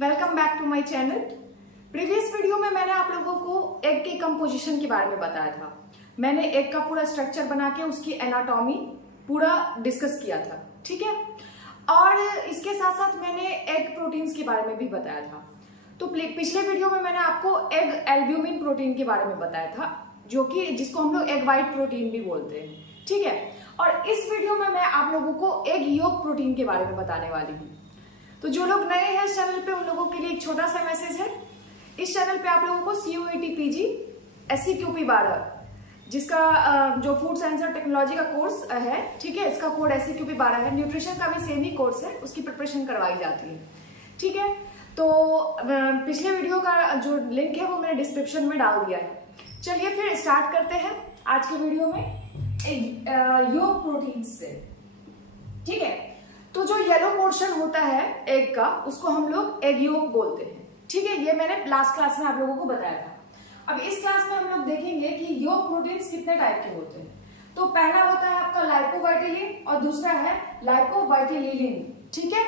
Welcome back to my channel. Previous video में मैंने आप लोगों को एग के कंपोजिशन के बारे में बताया था। मैंने एग का पूरा स्ट्रक्चर बना के उसकी एनाटॉमी पूरा डिस्कस किया था, ठीक है। और इसके साथ साथ मैंने एग प्रोटीन्स के बारे में भी बताया था। तो पिछले वीडियो में मैंने आपको एग एल्ब्यूमिन प्रोटीन के बारे में बताया था, जो कि जिसको हम लोग एग व्हाइट प्रोटीन भी बोलते हैं, ठीक है। और इस वीडियो में मैं आप लोगों को एग योक प्रोटीन के बारे में बताने वाली हूँ। तो जो लोग नए हैं इस चैनल पे, उन लोगों के लिए एक छोटा सा मैसेज है। इस चैनल पे आप लोगों को CUET PG SCQP 12, जिसका जो फूड साइंस और टेक्नोलॉजी का कोर्स है, ठीक है, इसका कोड SCQP 12 है। न्यूट्रिशन का भी सेम ही कोर्स है, उसकी प्रिपरेशन करवाई जाती है, ठीक है। तो पिछले वीडियो का जो लिंक है वो मैंने डिस्क्रिप्शन में डाल दिया है। चलिए फिर स्टार्ट करते हैं आज के वीडियो में योक प्रोटीन से, ठीक है। तो जो येलो पोर्शन होता है एग का, उसको हम लोग एग योक बोलते हैं, ठीक है। ये मैंने लास्ट क्लास में आप लोगों को बताया था। अब इस क्लास में हम लोग देखेंगे कि योक प्रोटीन्स कितने टाइप के होते हैं। तो पहला होता है आपका लाइपोवाइटिलिन और दूसरा है लाइपोवाइटिलिन, ठीक है।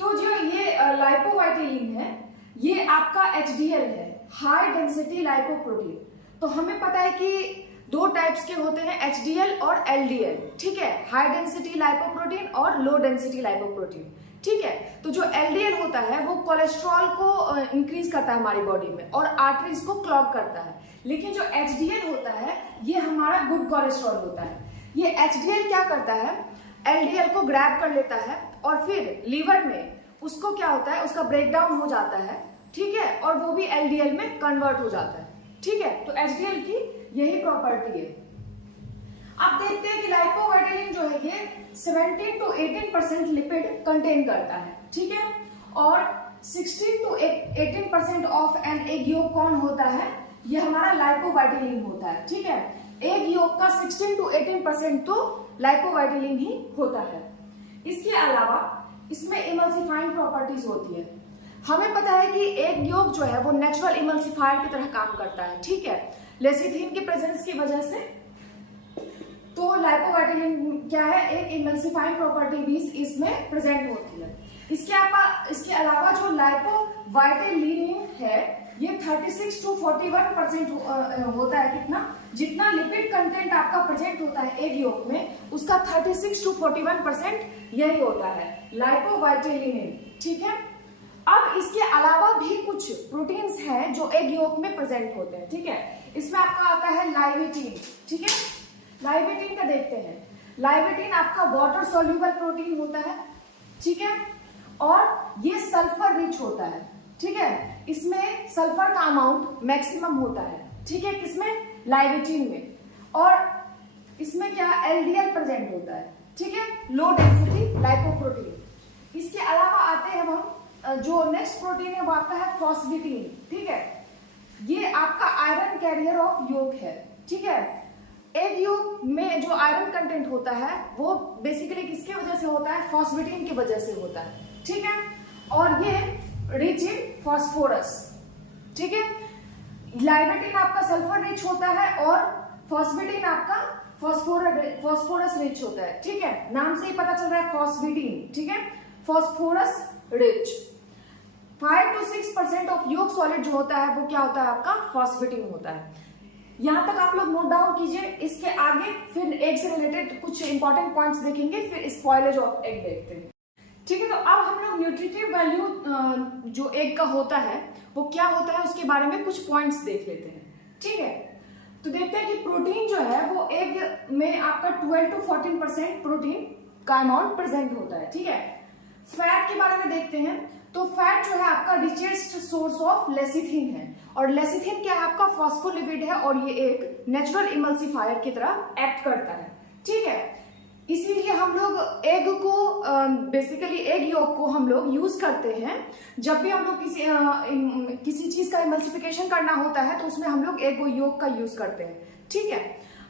तो जो ये लाइपोवाइटिलिन है, ये आपका HDL है, हाई डेंसिटी लाइपोप्रोटीन। तो हमें पता है कि दो टाइप्स के होते हैं, HDL और LDL, ठीक है। हाई डेंसिटी लाइपोप्रोटीन और लो डेंसिटी लाइपोप्रोटीन, ठीक है। तो जो LDL होता है वो कोलेस्ट्रॉल को इंक्रीज करता है हमारी बॉडी में और आर्टरीज को क्लॉग करता है। लेकिन जो HDL होता है ये हमारा गुड कोलेस्ट्रॉल होता है। ये HDL क्या करता है, LDL को ग्रैब कर लेता है और फिर लीवर में उसको क्या होता है, उसका ब्रेकडाउन हो जाता है, ठीक है, और वो भी LDL में कन्वर्ट हो जाता है, ठीक है। तो HDL की यही प्रॉपर्टी है। अब देखते हैं कि लाइपोवाइटिलिन जो है ये 17 to 18% लिपिड कंटेन करता है, ठीक है। और 16 to 18% of an egg yolk कौन होता है, ये हमारा लाइपोवाइटिलिन होता है, ठीक है। एग योक का 16 to 18% तो लाइपोवाइटिलिन ही होता है। इसके अलावा इसमें इमल्सिफाइंग प्रॉपर्टीज होती है। हमें पता है कि एग योक जो है वो नेचुरल इमल्सिफायर की तरह काम करता है, ठीक है, लेसिथिन के प्रेजेंस की वजह से। तो लाइपोवाइटिलिन क्या है, एक इमल्सिफाइंग प्रॉपर्टी भी इसमें प्रेजेंट होती है। इसके अलावा जो लाइपोवाइटिलिन है ये 36 to 41% होता है। कितना, जितना लिपिड कंटेंट आपका प्रेजेंट होता है एग योक में, उसका 36 to 41% यही होता है लाइपोवाइटिलिन, ठीक है। अब इसके अलावा भी कुछ प्रोटीन्स हैं जो एग योक में प्रेजेंट होते हैं, ठीक है। इसमें आपका आता है लाइवेटिन, ठीक है। लाइवेटिन का देखते हैं। लाइवेटिन आपका वाटर सोल्यूबल प्रोटीन होता है, ठीक है, और ये सल्फर रिच होता है, ठीक है। इसमें सल्फर का अमाउंट मैक्सिमम होता है, ठीक है, किसमें, लाइवेटिन में। और इसमें क्या, LDL प्रेजेंट होता है, ठीक है, लो डेंसिटी लाइपोप्रोटीन। इसके अलावा आते हैं हम, जो नेक्स्ट प्रोटीन है वो आपका है फॉस्फेटिन, ठीक है। ये आपका आयरन कैरियर ऑफ योक है, ठीक है। एग योक में जो आयरन कंटेंट होता है वो बेसिकली किसकी वजह से होता है, फॉस्फेटिन की वजह से होता है, ठीक है। और ये रिच इन फॉस्फोरस, ठीक है। लाइवेटिन आपका सल्फर रिच होता है और फॉस्फेटिन आपका फॉस्फोरस रिच होता है, ठीक है। नाम से ही पता चल रहा है फॉस्फेटिन, ठीक है, phosphorus rich. 5 to 6% of yolk solid जो होता है वो क्या होता है, आपका फॉस्फेटिन होता है। यहां तक आप लोग नोट डाउन कीजिए। इसके आगे फिर एग से रिलेटेड कुछ इंपॉर्टेंट पॉइंट्स देखेंगे, फिर स्पॉइलेज ऑफ एग देखते हैं, ठीक है। तो अब हम लोग न्यूट्रिटिव वैल्यू जो एग का होता है वो क्या होता है उसके बारे में कुछ पॉइंट्स देख लेते हैं, ठीक है। तो देखते हैं कि प्रोटीन जो है वो एग में आपका 12 to 14% प्रोटीन का अमाउंट प्रेजेंट होता है, ठीक है। फैट के बारे में देखते हैं। तो फैट जो है आपका रिचेस्ट सोर्स ऑफ लेसिथिन है, और लेसिथिन क्या है, आपका फॉस्फोलिपिड है, और ये एक नेचुरल इमल्सिफायर की तरह एक्ट करता है, ठीक है। इसीलिए हम लोग एग को बेसिकली एग योक को हम लोग यूज करते हैं जब भी हम लोग किसी चीज का इमल्सिफिकेशन करना होता है, तो उसमें हम लोग एग योक का यूज करते हैं, ठीक है।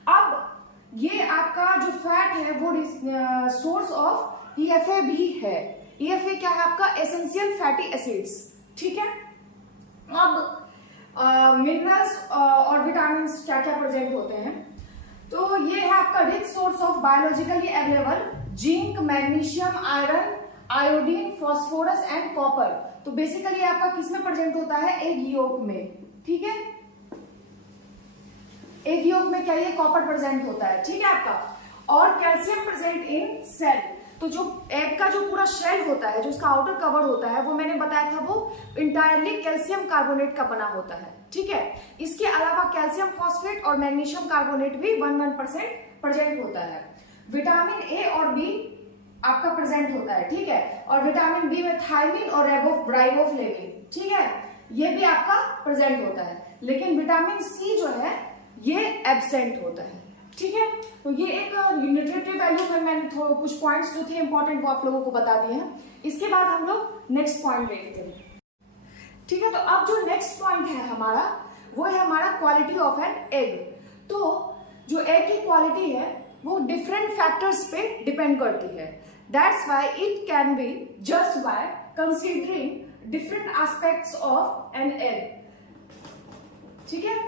अब ये आपका जो फैट है वो सोर्स ऑफ EFA भी है। EFA क्या है, आपका एसेंशियल फैटी एसिड्स, ठीक है। अब मिनरल्स और विटामिन क्या क्या प्रेजेंट होते हैं। तो ये है आपका rich source of biologically available zinc, magnesium, iron iodine, phosphorus and copper. तो बेसिकली आपका किस में प्रेजेंट होता है? एग योक में, ठीक है। एग योक में क्या ये कॉपर प्रेजेंट होता है, ठीक है आपका। और कैल्शियम प्रेजेंट इन सेल। तो जो एग का जो पूरा शेल होता है, जो उसका आउटर कवर होता है, वो मैंने बताया था वो इंटायरली कैल्शियम कार्बोनेट का बना होता है, ठीक है। इसके अलावा कैल्शियम फॉस्फेट और मैग्नीशियम कार्बोनेट भी 1% प्रेजेंट होता है। विटामिन ए और बी आपका प्रेजेंट होता है, ठीक है। और विटामिन बी में थायमिन और राइबोफ्लेविन, ठीक है, ये भी आपका प्रेजेंट होता है। लेकिन विटामिन सी जो है ये एब्सेंट होता है, ठीक है। तो ये एक न्यूट्रिटिव वैल्यू में मैंने कुछ पॉइंट्स जो थे इंपॉर्टेंट वो आप लोगों को बता दिए हैं। इसके बाद हम लोग नेक्स्ट पॉइंट देखते हैं, ठीक है। तो अब जो नेक्स्ट पॉइंट है हमारा, वो है हमारा क्वालिटी ऑफ एन एग। तो जो एग की क्वालिटी है वो डिफरेंट फैक्टर्स पे डिपेंड करती है। That's why it can be just by considering different aspects of an egg, ठीक है।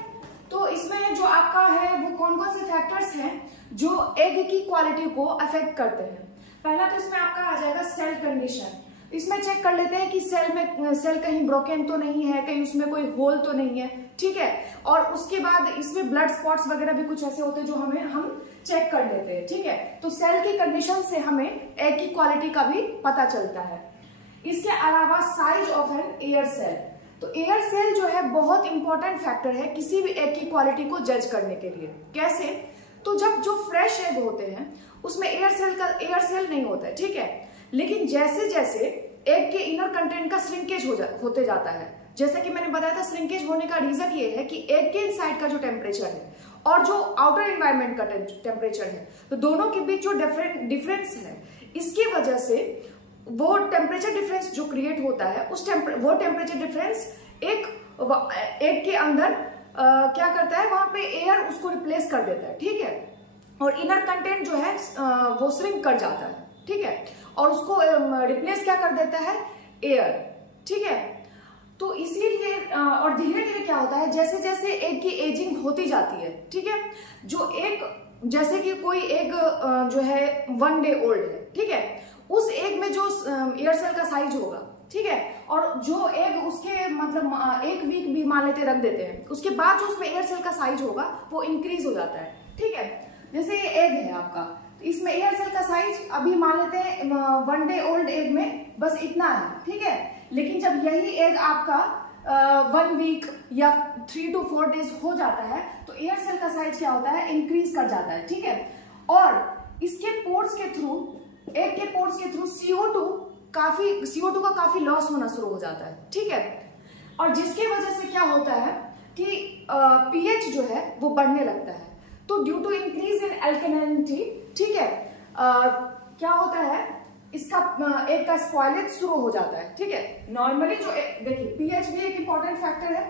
तो इसमें जो आपका है वो कौन कौन से फैक्टर्स हैं जो एग की क्वालिटी को अफेक्ट करते हैं। पहला तो इसमें आपका आ जाएगा सेल कंडीशन। इसमें चेक कर लेते हैं कि सेल कहीं ब्रोकन तो नहीं है, कहीं उसमें कोई होल तो नहीं है, ठीक है। और उसके बाद इसमें ब्लड स्पॉट्स वगैरह भी कुछ ऐसे होते हैं जो हम चेक कर लेते हैं, ठीक है। तो सेल की कंडीशन से हमें एग की क्वालिटी का भी पता चलता है। इसके अलावा size of an air cell. तो एयर सेल जो है बहुत इंपॉर्टेंट फैक्टर है किसी भी एग की क्वालिटी को जज करने के लिए। कैसे? तो जब जो फ्रेश एग होते हैं उसमें एयर सेल नहीं होता है, ठीक है। लेकिन जैसे जैसे एग के इनर कंटेंट का श्रिंकेज होते जाता है, जैसे कि मैंने बताया था, श्रिंकेज होने का रीजन ये है कि एग के इनसाइड का जो टेम्परेचर है और जो आउटर एनवायरनमेंट का टेम्परेचर है, तो दोनों के बीच जो डिफरेंस है, इसकी वजह से वो टेम्परेचर डिफरेंस जो क्रिएट होता है वो टेम्परेचर डिफरेंस एक के अंदर क्या करता है, वहां पे एयर उसको रिप्लेस कर देता है, ठीक है। और इनर कंटेंट जो है वो श्रिंक कर जाता है, ठीक है। और उसको रिप्लेस क्या कर देता है? एयर, ठीक है। तो इसीलिए और धीरे धीरे क्या होता है, जैसे जैसे एग की एजिंग होती जाती है, ठीक है। जो एग, जैसे कि कोई एग जो है 1 डे ओल्ड है, ठीक है, उस एग में जो एयर सेल का साइज होगा, ठीक है, और जो एग उसके मतलब 1 वीक भी मान लेते रख देते हैं, उसके बाद जो उसमें एयर सेल का साइज होगा वो इंक्रीज हो जाता है, ठीक है। जैसे ये एग है आपका, तो इसमें एयर सेल का साइज अभी मान लेते हैं 1 डे ओल्ड एग में बस इतना है, ठीक है। लेकिन जब यही एग आपका 1 वीक या 3 to 4 डेज हो जाता है तो एयर सेल का साइज क्या होता है? इंक्रीज कर जाता है, ठीक है। और इसके पोर्स के थ्रू, एग के पोर्स के थ्रू CO2 का काफी लॉस होना शुरू हो जाता है, ठीक है। और जिसकी वजह से क्या होता है कि pH जो है वो बढ़ने लगता है। तो due to increase in alkalinity, ठीक है, क्या होता है, इसका एग का स्पॉइलेज शुरू हो जाता है, ठीक है। नॉर्मली जो देखिए pH भी एक इंपॉर्टेंट फैक्टर है,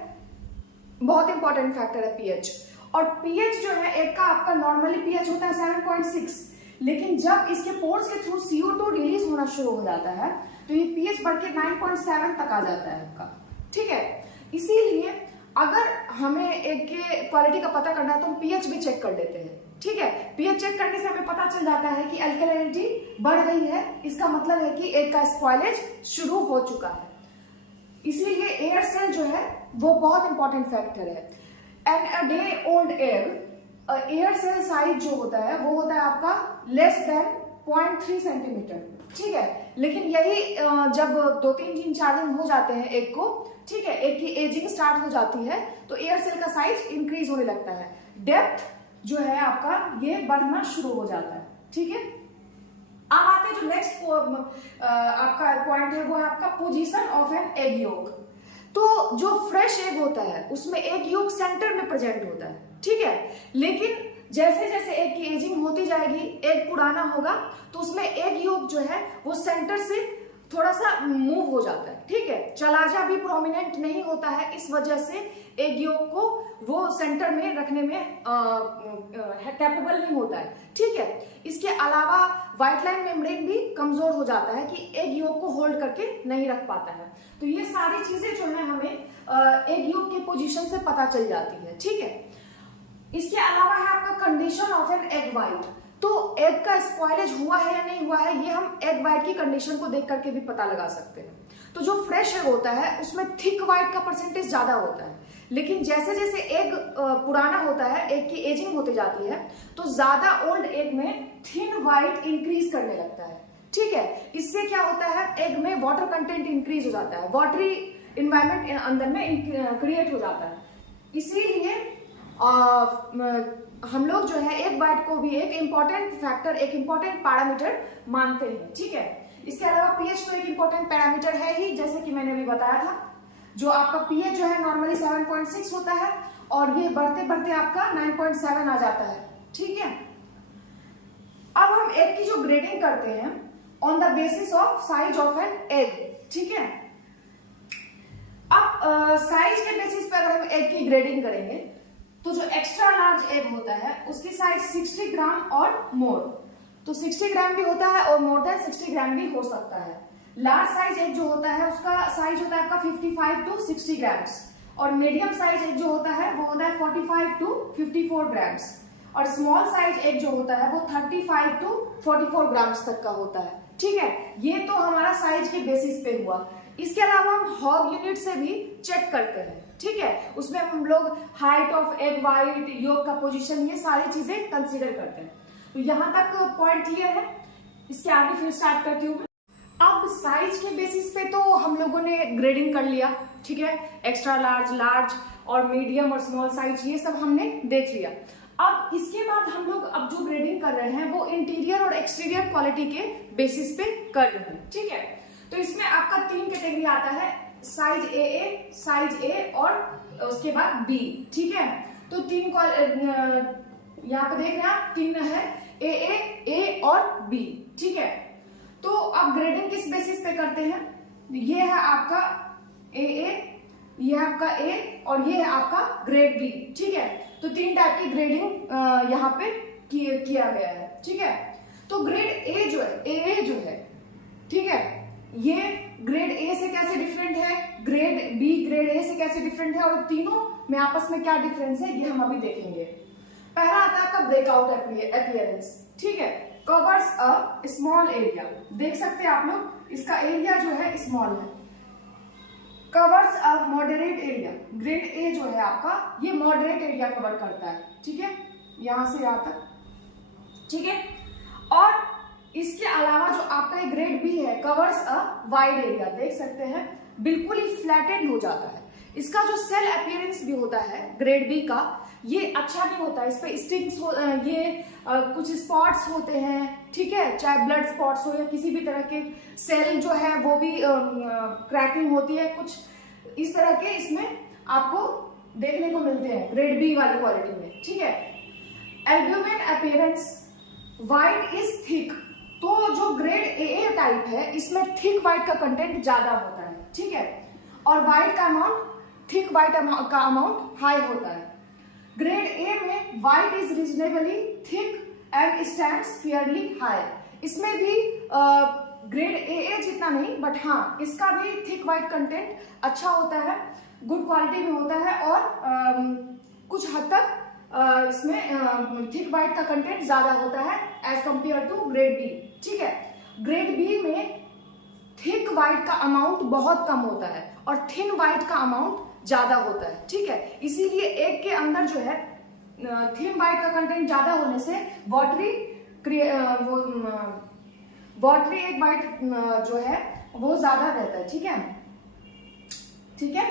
बहुत इंपॉर्टेंट फैक्टर है pH। और pH जो है एग का आपका नॉर्मली pH होता है 7.6, लेकिन जब इसके पोर्स के थ्रू CO2 रिलीज होना शुरू हो जाता है तो ये pH बढ़ के 9.7 तक आ जाता है आपका, ठीक है। इसीलिए अगर हमें एग के क्वालिटी का पता करना है तो हम pH भी चेक कर लेते हैं, ठीक है। pH चेक करने से हमें पता चल जाता है कि अल्कलिनिटी बढ़ गई है, इसका मतलब है कि एग का स्पॉइलेज शुरू हो चुका है। इसीलिए एयर सेल जो है वो बहुत इंपॉर्टेंट फैक्टर है। And a day old egg, air cell size जो होता है वो होता है आपका लेस देन 0.3 सेंटीमीटर, ठीक है। लेकिन यही जब 2-3 दिन 4 दिन हो जाते हैं एग को, ठीक है, एग की एजिंग स्टार्ट हो जाती है तो एयर सेल का साइज इंक्रीज होने लगता है, डेप्थ जो है आपका ये बढ़ना शुरू हो जाता है, ठीक है। अब आते हैं जो नेक्स्ट आपका पॉइंट है वो है आपका position of an egg yolk. तो जो फ्रेश एग होता है उसमें एग योक सेंटर में प्रेजेंट होता है, ठीक है। लेकिन जैसे जैसे एग की एजिंग होती जाएगी, एग पुराना होगा तो उसमें एग योक जो है वो सेंटर से थोड़ा सा मूव हो जाता है, ठीक है। चलाजा भी प्रोमिनेंट नहीं होता है, इस वजह से एग योक को वो सेंटर में रखने में कैपेबल नहीं होता है, ठीक है। इसके अलावा व्हाइट लाइन मेम्ब्रेन भी कमजोर हो जाता है कि एग योक को होल्ड करके नहीं रख पाता है। तो ये सारी चीजें जो है हमें एग योक के पोजीशन से पता चल जाती है, ठीक है। इसके अलावा है आपका condition of an egg white. तो एग का स्पॉइलेज हुआ है या नहीं हुआ है ये हम एग व्हाइट की कंडीशन को देख करके भी पता लगा सकते हैं। तो जो फ्रेश एग होता है उसमें थिक व्हाइट का परसेंटेज ज्यादा होता है, लेकिन जैसे जैसे एग पुराना होता है, एग की एजिंग होती जाती है, तो ज्यादा ओल्ड एग में थिन व्हाइट इंक्रीज करने लगता है। ठीक है, इससे क्या होता है, एग में वाटर कंटेंट इंक्रीज हो जाता है, वाटरी इन्वायरमेंट अंदर में क्रिएट हो जाता है। इसीलिए हम लोग जो है एग व्हाइट को भी एक इंपॉर्टेंट फैक्टर, एक इंपॉर्टेंट पैरामीटर मानते हैं। ठीक है, इसके अलावा पीएच तो एक इंपॉर्टेंट पैरामीटर है ही, जैसे कि मैंने अभी बताया था। जो आपका पीएच जो है नॉर्मली 7.6 होता है और ये बढ़ते बढ़ते आपका 9.7 आ जाता है। ठीक है, अब हम एग की जो ग्रेडिंग करते हैं on the basis of size of an egg. ठीक है, अब साइज के बेसिस पर अगर हम एग की ग्रेडिंग करेंगे तो जो एक्स्ट्रा लार्ज एग होता है उसकी साइज 60 ग्राम और मोर, तो 60 ग्राम भी होता है और मोर देन 60 ग्राम भी हो सकता है। लार्ज साइज एग जो होता है उसका साइज होता है आपका 55 टू 60 ग्राम्स और मीडियम साइज एग जो होता है वो होता है 45 टू 54 ग्राम्स और स्मॉल साइज एग जो होता है वो 35 टू 44 ग्राम्स तक का होता है। ठीक है, ये तो हमारा साइज के बेसिस पे हुआ। इसके अलावा हम हॉग यूनिट से भी चेक करते हैं। ठीक है, उसमें हम लोग हाइट ऑफ एग व्हाइट, योग का पोजीशन, ये सारी चीजें कंसीडर करते हैं। तो यहां तक पॉइंट क्लियर है, इसके आगे फिर स्टार्ट करती हूँ। अब साइज के बेसिस पे तो हम लोगों ने ग्रेडिंग कर लिया। ठीक है, एक्स्ट्रा लार्ज, लार्ज और मीडियम और स्मॉल साइज ये सब हमने देख लिया। अब इसके बाद हम लोग अब जो ग्रेडिंग कर रहे हैं वो इंटीरियर और एक्सटीरियर क्वालिटी के बेसिस पे कर रहे हैं। ठीक है, तो इसमें आपका 3 कैटेगरी आता है, साइज ए, साइज ए और उसके बाद बी। ठीक है, तो 3 यहाँ पे देख रहे हैं आप, 3 है, ए और बी। ठीक है, तो अब ग्रेडिंग किस बेसिस पे करते हैं, ये है आपका ए, ये है आपका ए और ये है आपका ग्रेड बी। ठीक है, तो 3 टाइप की ग्रेडिंग यहाँ पे किया गया है। ठीक है, तो ग्रेड ए जो है, ए जो है, ठीक है, ये ग्रेड ए से कैसे डिफरेंट है, ग्रेड बी ग्रेड ए से कैसे डिफरेंट है और तीनों में आपस में क्या डिफरेंस है ये हम अभी देखेंगे। पहला आता है आपका ब्रेकआउट अपीयरेंस। ठीक है, कवर्स अ स्मॉल एरिया, देख सकते हैं आप लोग, इसका एरिया जो है स्मॉल है। Covers a moderate area, grade A जो है आपका ये मॉडरेट एरिया कवर करता है। ठीक है, यहां से यहां तक। ठीक है, और इसके अलावा जो आपका ग्रेड बी है, कवर्स अ वाइड एरिया, देख सकते हैं बिल्कुल ही फ्लैटेड हो जाता है। इसका जो सेल अपीयरेंस भी होता है ग्रेड बी का, ये अच्छा नहीं होता, इस पे स्टिंग्स कुछ स्पॉट्स होते हैं। ठीक है, चाहे ब्लड स्पॉट्स हो या किसी भी तरह के सेल जो है वो भी क्रैकिंग होती है, कुछ इस तरह के इसमें आपको देखने को मिलते हैं ग्रेड बी वाली क्वालिटी में। ठीक है, albumin appearance, white is thick, तो जो ग्रेड ए टाइप है इसमें थिक व्हाइट का कंटेंट ज्यादा होता है। ठीक है, और व्हाइट का अमाउंट, थिक व्हाइट का अमाउंट हाई होता है। ग्रेड ए में white is reasonably thick and stands fairly high, इसमें भी ग्रेड ए जितना नहीं बट हाँ इसका भी थिक व्हाइट कंटेंट अच्छा होता है, गुड क्वालिटी में होता है और कुछ हद तक इसमें थिक व्हाइट का कंटेंट ज्यादा होता है as compare to grade B. ठीक है, ग्रेड बी में थिक व्हाइट का अमाउंट बहुत कम होता है और थिन व्हाइट का अमाउंट ज्यादा होता है। ठीक है, इसीलिए एग के अंदर जो है थिन व्हाइट का कंटेंट ज्यादा होने से वाटरी एग व्हाइट जो है वो ज्यादा रहता है। ठीक है, ठीक है,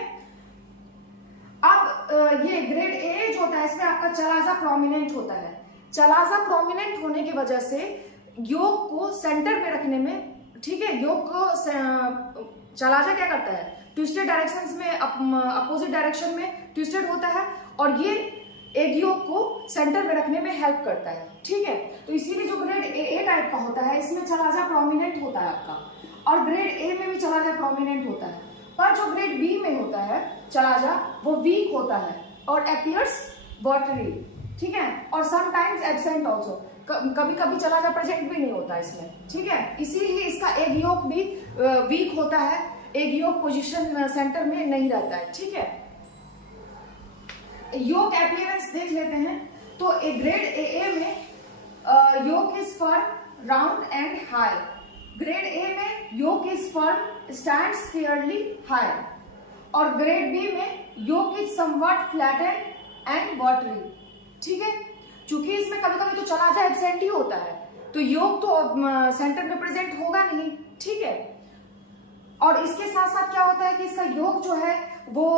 अब ये ग्रेड ए जो होता है इसमें आपका चलाजा प्रोमिनेंट होता है। चलाजा प्रोमिनेंट होने की वजह से योग को सेंटर पे रखने में, ठीक है, योग को चलाजा क्या करता है, ट्विस्टेड डायरेक्शंस में, अपोजिट डायरेक्शन में ट्विस्टेड होता है और ये एग योग को सेंटर में रखने में हेल्प करता है। ठीक है, तो इसीलिए जो ग्रेड ए टाइप का होता है इसमें चलाजा प्रोमिनेंट होता है आपका, और ग्रेड ए में भी चलाजा प्रोमिनेंट होता है। पर जो ग्रेड बी में होता है चलाजा वो वीक होता है और अपीयर्स वाटरी। ठीक है, और समटाइम्स एब्सेंट ऑल्सो, कभी कभी चलाजा प्रेजेंट भी नहीं होता इसमें। ठीक है, इसीलिए इसका एग योग भी वीक होता है, एग योग पोजीशन सेंटर में नहीं रहता है। ठीक है, योग अपीयरेंस देख लेते हैं। तो ग्रेड ए में yolk is firm, round and high. Grade A में yolk is firm, stands fairly high. और ग्रेड बी में yolk is somewhat flattened and watery. ठीक है, चूंकि इसमें कभी कभी तो चला जाए एब्सेंट ही होता है, तो yolk तो सेंटर में प्रेजेंट होगा नहीं. ठीक है, और इसके साथ साथ क्या होता है कि इसका yolk जो है वो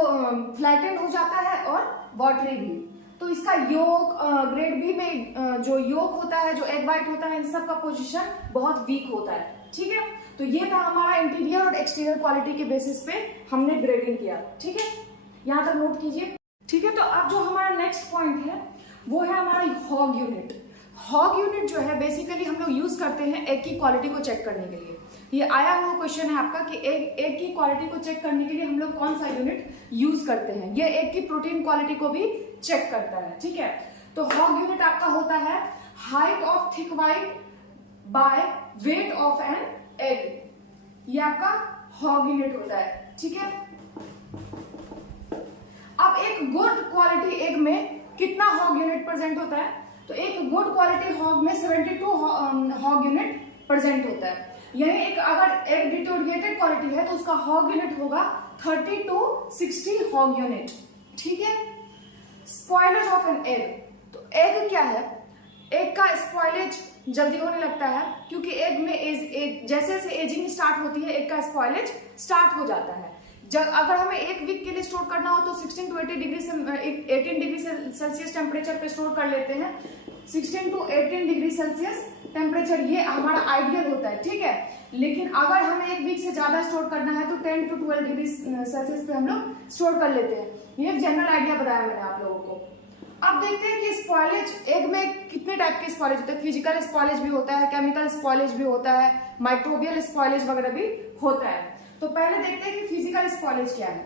फ्लैटेंड हो जाता है और वाटरी भी. तो इसका योग ग्रेड बी में जो योग होता है, जो एग वाइट होता है, इन सब का पोजीशन बहुत वीक होता है. ठीक है, तो ये था हमारा इंटीरियर और एक्सटीरियर क्वालिटी के बेसिस पे हमने ग्रेडिंग किया. ठीक है, यहाँ तक नोट कीजिए. ठीक है, तो अब जो हमारा नेक्स्ट पॉइंट है वो है हमारा हॉग यूनिट. हॉग यूनिट जो है बेसिकली हम लोग यूज करते हैं एग की क्वालिटी को चेक करने के लिए. ये आया हुआ क्वेश्चन है आपका कि एग की क्वालिटी को चेक करने के लिए हम लोग कौन सा यूनिट यूज करते हैं. ये एग की प्रोटीन क्वालिटी को भी चेक करता है. ठीक है, तो हॉग यूनिट आपका होता है height of thick white by weight of an egg. ये आपका हॉग यूनिट होता है. ठीक है, अब एक गुड क्वालिटी एग में कितना हॉग यूनिट प्रेजेंट होता है? तो एक गुड क्वालिटी हॉग में 72 हॉग यूनिट प्रेजेंट होता है. यही एक अगर एग डिटोरिएटेड क्वालिटी है तो उसका हॉग यूनिट होगा 30 to 60 हॉग यूनिट. ठीक है, स्पॉइलेज ऑफ एन एग. तो एग क्या है? एग का स्पॉइलेज जल्दी होने लगता है क्योंकि एग में जैसे जैसे एजिंग स्टार्ट होती है एग का स्पॉइलेज स्टार्ट हो जाता है. जब अगर हमें एक वीक के लिए स्टोर करना हो तो 16 to 18 डिग्री सेल्सियस टेम्परेचर पे स्टोर कर लेते हैं. 16 to 18 डिग्री सेल्सियस टेम्परेचर ये हमारा आइडियल होता है. ठीक है, लेकिन अगर हमें एक वीक से ज्यादा स्टोर करना है तो 10 to 12 डिग्री सेल्सियस पे हम लोग स्टोर कर लेते हैं. ये एक जनरल आइडिया बताया मैंने आप लोगों को. अब देखते हैं कि स्पॉइलेज एग में कितने टाइप के स्पॉइलेज होते हैं. फिजिकल स्पॉइलेज भी होता है, केमिकल स्पॉइलेज भी होता है, माइक्रोबियल स्पॉइलेज वगैरह भी होता है. तो पहले देखते हैं कि फिजिकल स्पॉइलेज क्या है.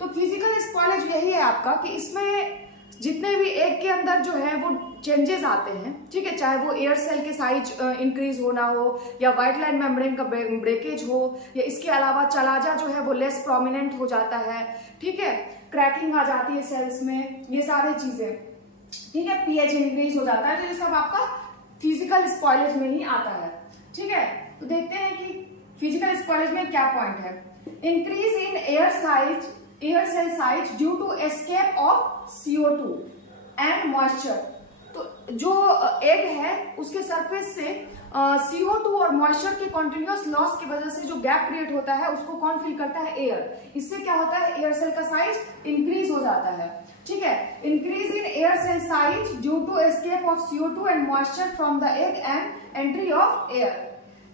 तो फिजिकल स्पॉइलेज यही है आपका कि इसमें जितने भी एग के अंदर जो है वो चेंजेस आते हैं. ठीक है, चाहे वो एयर सेल के साइज इंक्रीज होना हो या व्हाइट लाइन मेम्ब्रेन का ब्रेकेज हो या इसके अलावा चलाजा जो है वो लेस प्रोमिनेंट हो जाता है. ठीक है, क्रैकिंग आ जाती है सेल्स में, ये सारी चीजें. ठीक है, पीएच इंक्रीज हो जाता है. तो ये सब आपका फिजिकल स्पॉइलेज में ही आता है. ठीक है, तो देखते हैं कि फिजिकल स्पॉइलेज में क्या पॉइंट है. Increase in air cell size due to escape of CO2 and moisture. तो जो एग है उसके सरफेस से CO2 और मॉइस्चर के कॉन्टिन्यूअस लॉस की वजह से जो गैप क्रिएट होता है उसको कौन फिल करता है? एयर. इससे क्या होता है? एयर सेल का साइज इंक्रीज हो जाता है. ठीक है, increase in air cell size due to escape of CO2 and moisture from the egg and entry of air.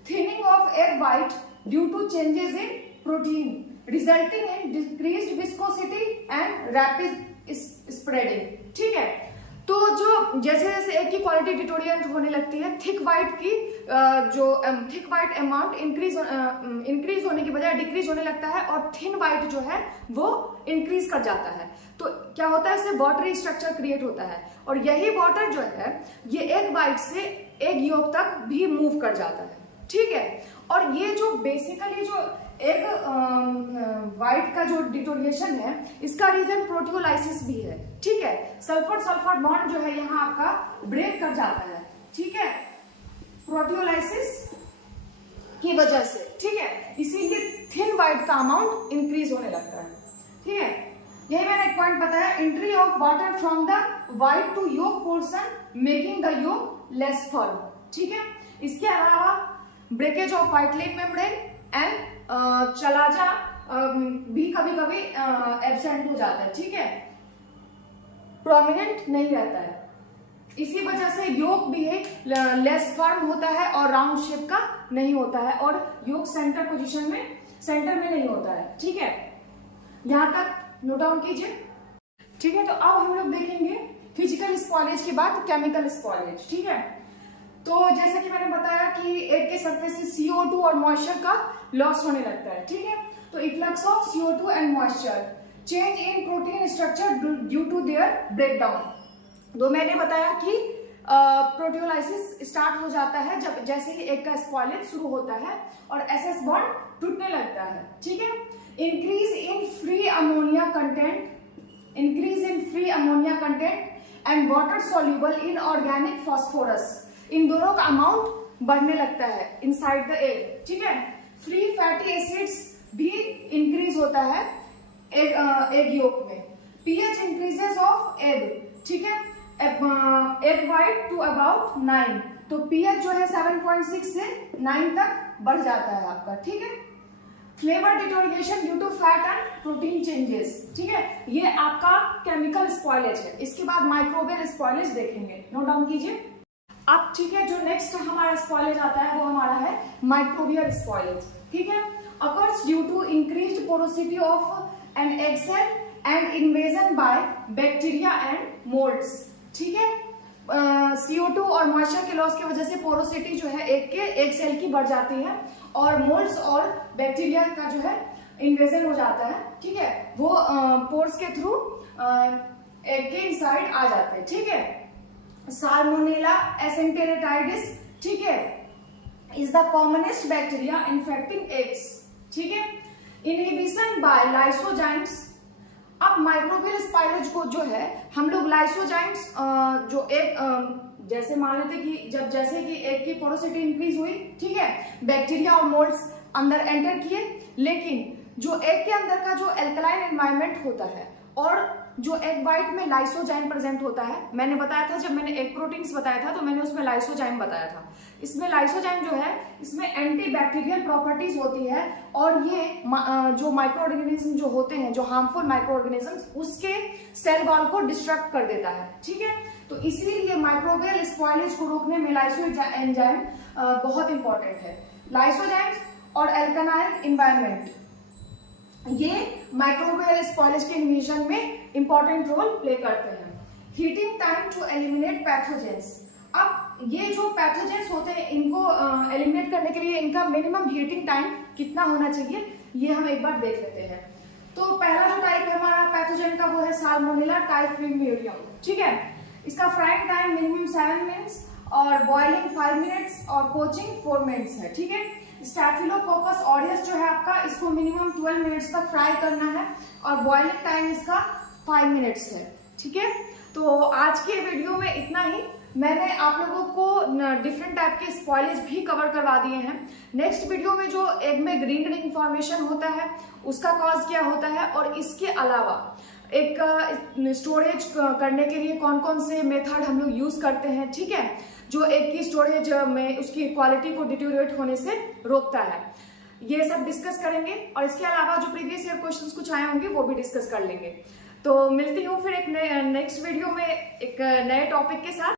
Thinning of egg white due to changes in protein resulting in decreased viscosity and rapid spreading. ठीक है, तो जो जैसे जैसे egg की quality डिटोरिएंट होने लगती है, थिक वाइट की जो थिक वाइट अमाउंट इंक्रीज होने की बजाय डिक्रीज होने लगता है और थिन वाइट जो है वो इंक्रीज कर जाता है. तो क्या होता है? इससे वाटरी स्ट्रक्चर क्रिएट होता है और यही वाटर जो है ये एग वाइट से एग योक तक भी मूव कर जाता है. ठीक है, और ये जो बेसिकली जो एग वाइट का जो डिटोरिएशन है इसका रीजन प्रोटियोलाइसिस भी है. ठीक है, सल्फर सल्फर बॉन्ड जो है यहाँ आपका ब्रेक कर जाता है. ठीक है, प्रोटियोलाइसिस की वजह से. ठीक है, इसीलिए थिन वाइट का अमाउंट इंक्रीज होने लगता है. ठीक है, यही मैंने एक पॉइंट बताया. Entry of water from the white to yolk portion making the yolk less firm. ठीक है, इसके अलावा breakage of white line membrane and chalaza भी कभी कभी एब्सेंट हो जाता है. ठीक है, प्रोमिनेंट नहीं रहता है. इसी वजह से योक भी लेस फर्म होता है और राउंड शेप का नहीं होता है और योक सेंटर पोजीशन में सेंटर में नहीं होता है. ठीक है, यहां तक नोट डाउन कीजिए. ठीक है, तो अब हम लोग देखेंगे फिजिकल स्पॉइलेज के बाद केमिकल स्पॉइलेज. ठीक है, तो जैसा कि मैंने बताया कि एग के सरफेस से CO2 और मॉइस्चर का लॉस होने लगता है. ठीक है, तो efflux of CO2 and moisture change in protein structure due to their breakdown. तो मैंने बताया कि प्रोटियोलाइसिस स्टार्ट हो जाता है जब जैसे ही एग का स्पॉइलेज शुरू होता है और SS बॉन्ड टूटने लगता है. ठीक है, increase in free ammonia content and water soluble in organic phosphorus. इन दोनों का अमाउंट बढ़ने लगता है इनसाइड द एग, ठीक है। फ्री फैटी एसिड्स भी इंक्रीज होता है एग योक में। पीएच इंक्रीजेस ऑफ एग, ठीक है, एग वाइट टू अबाउट 9, तो पीएच जो है 7.6 से 9 तक बढ़ जाता है आपका, ठीक है। Flavour deterioration due to fat and protein changes, ठीक है, ये आपका केमिकल स्पॉइलेज है। इसके बाद माइक्रोबियल स्पॉइलेज देखेंगे, नोट डाउन कीजिए अब, ठीक है। जो नेक्स्ट हमारा स्पॉइलेज आता है वो हमारा है माइक्रोबियल स्पॉइलेज, ठीक है। Occurs due to increased porosity of an egg shell and invasion by bacteria and moulds, ठीक है। CO2 और मॉइस्चर के लॉस की वजह से पोरोसिटी जो है एग सेल की बढ़ जाती है और मोल्ड्स और बैक्टीरिया का जो है इन्वेजन हो जाता है, ठीक है, वो पोर्स के थ्रू एग के इनसाइड आ जाते हैं, ठीक है। साल्मोनेला एसेंटेरेटाइडिस, ठीक है, is the commonest bacteria infecting eggs, ठीक है। इनहिबिशन बाय लाइसोजाइम्स, अब माइक्रोबियल स्पाइलेज को जो है हम लोग लाइसोजाइम्स जो एक जैसे मान लेते कि जैसे कि एग की पोरोसिटी इंक्रीज हुई, ठीक है, बैक्टीरिया और मोल्ड्स अंदर एंटर किए, लेकिन जो एग के अंदर का जो एल्कलाइन एनवायरनमेंट होता है और जो एग वाइट में लाइसोजाइम प्रेजेंट होता है, मैंने बताया था जब मैंने एग प्रोटीन्स बताया था तो मैंने उसमें लाइसोजाइम बताया था। इसमें लाइसोजाइम जो है इसमें एंटी बैक्टीरियल प्रॉपर्टीज होती है और ये जो माइक्रो ऑर्गेनिज्म जो होते हैं, जो हार्मफुल माइक्रो ऑर्गेनिज्म, उसके सेल वॉल को डिस्ट्रक्ट कर देता है, ठीक है। तो इसीलिए माइक्रोबियल स्पॉइलेज को रोकने में लाइसोजाइम बहुत इंपॉर्टेंट है। लाइसोजाइम्स और एल्कलाइन एनवायरनमेंट ये माइक्रोबियल स्पॉइलेज के इन्वेजन में इंपॉर्टेंट रोल प्ले करते हैं। Heating time to eliminate pathogens, अब ये जो पैथोजेंस होते हैं इनको एलिमिनेट करने के लिए इनका मिनिमम हीटिंग टाइम कितना होना चाहिए ये हम एक बार देख लेते हैं। तो पहला जो टाइप है हमारा पैथोजेन का वो है साल्मोनेला टाइफिमिडियम, ठीक है। इसका फ्राइंग टाइम मिनिमम 7 मिनट्स और बॉइलिंग 5 मिनट्स और कोचिंग 4 मिनट्स है, ठीक है। स्टैफिलोकोकस ऑरियस जो है आपका, इसको मिनिमम 12 मिनट्स तक फ्राई करना है और बॉइलिंग टाइम इसका 5 मिनट्स है, ठीक है। तो आज के वीडियो में इतना ही। मैंने आप लोगों को डिफरेंट टाइप के स्पॉइलेज भी कवर करवा दिए हैं। नेक्स्ट वीडियो में जो एग में ग्रीन रिंग फॉर्मेशन होता है उसका कॉज क्या होता है और इसके अलावा एक स्टोरेज करने के लिए कौन कौन से मेथड हम लोग यूज करते हैं, ठीक है, जो एग की स्टोरेज में उसकी क्वालिटी को डिटेरियोरेट होने से रोकता है, ये सब डिस्कस करेंगे। और इसके अलावा जो प्रीवियस ईयर क्वेश्चंस कुछ आए होंगे वो भी डिस्कस कर लेंगे। तो मिलती हूँ फिर एक नेक्स्ट वीडियो में एक नए टॉपिक के साथ।